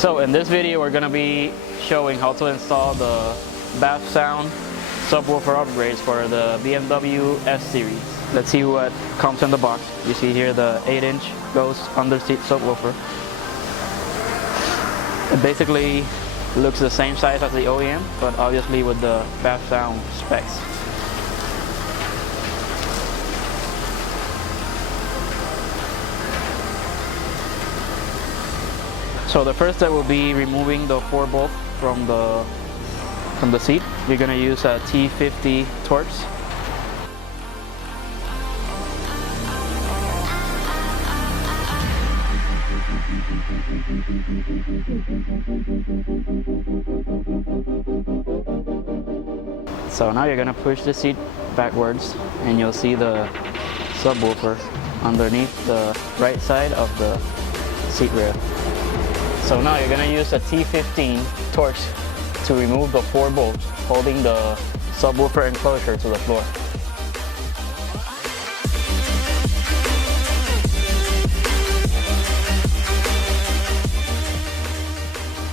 So in this video we're going to be showing how to install the BavSound subwoofer upgrades for the BMW S series. Let's see what comes in the box. You see here the 8-inch Ghost Underseat Subwoofer. It basically looks the same size as the OEM, but obviously with the BavSound specs. So the first step will be removing the 4-bolt from the seat. You're going to use a T50 torch. So now you're going to push the seat backwards and you'll see the subwoofer underneath the right side of the seat rail. So now you're going to use a T15 torch to remove the 4 bolts holding the subwoofer enclosure to the floor.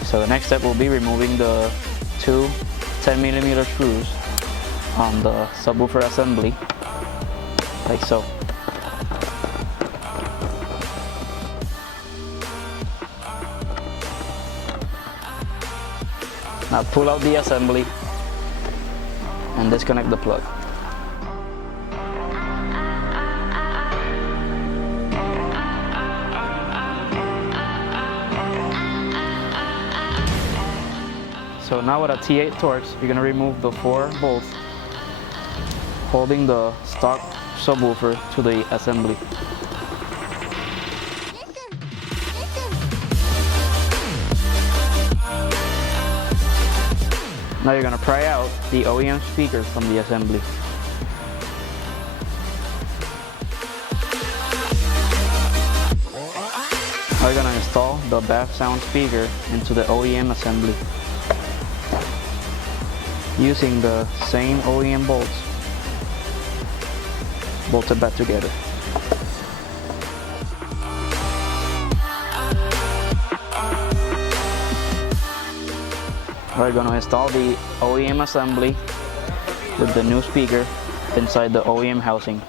So the next step will be removing the 2 10mm screws on the subwoofer assembly, like so. Now pull out the assembly and disconnect the plug. So now with a T8 torch, you're going to remove the 4 bolts holding the stock subwoofer to the assembly. Now you're going to pry out the OEM speakers from the assembly. Now you're going to install the BavSound speaker into the OEM assembly using the same OEM bolts bolted back together. We're going to install the OEM assembly with the new speaker inside the OEM housing.